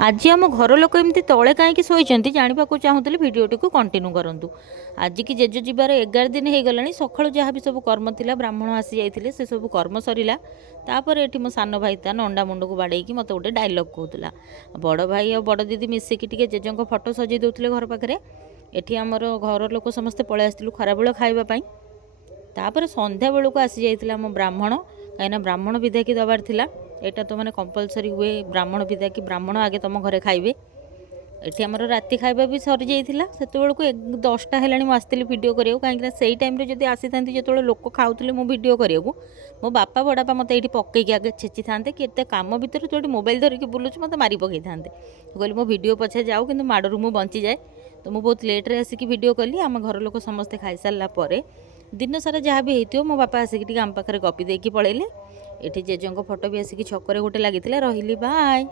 आज आम घर लोक एमती तले कहीं शोती जानवा चाहूली भिडटी को कंटिन्यू करूँ। आज की जेज जीवार 11 दिन हो गला सका जहाँ भी सब कर्म था ब्राह्मण आसी जाते से सब कर्म सरला तापर ये मो सान भाई ता नंडा मुंड को बाड़े मत गोटे डायलॉग कहला बड़ भाई और बड़ दीदी मिसिकी जेज फटो सजे दौले घर पाखे एटी आमर घर लोक समस्ते पलि आसलु खरा बेल खावाई तापर संध्या बेलू आसी जाइए आम ब्राह्मण कहीं ब्राह्मण विधाकी दबार थिला एटा तो मैंने कंपलसरी हुए ब्राह्मण विधाकी ब्राह्मण आगे तुम घरे खाइबे। एठी आमर राति खाइबा भी सरी जाइथिला सेते बेलू 10टा हेलाणी मु आस्तिली वीडियो करियो कहीं सेई टाइम रे जदी आसी थांती जेतोले लोक खाउथिले मु वीडियो करियो मो बापा बड़ापा मते एठी पक्केकी आगे छेची थांते कि एते काम भितर तू एठी मोबाइल धरिकी बुलुछु मते मारी पकई थांते कहली मो वीडियो पछे जाऊ किंतु माडरू मु बंची जाए तो मु बहुत लेट रे आसिकी वीडियो कली आम घर लोक समस्ते खाई सारला परे दिन सारा जहाँ भी होइथियो मो बापा आसिकी आम पाखरे गपी देकी पळेले एठी जेजंग फोटो भी आसिकी छकरे गोटे लागिथिला रहिली बाय।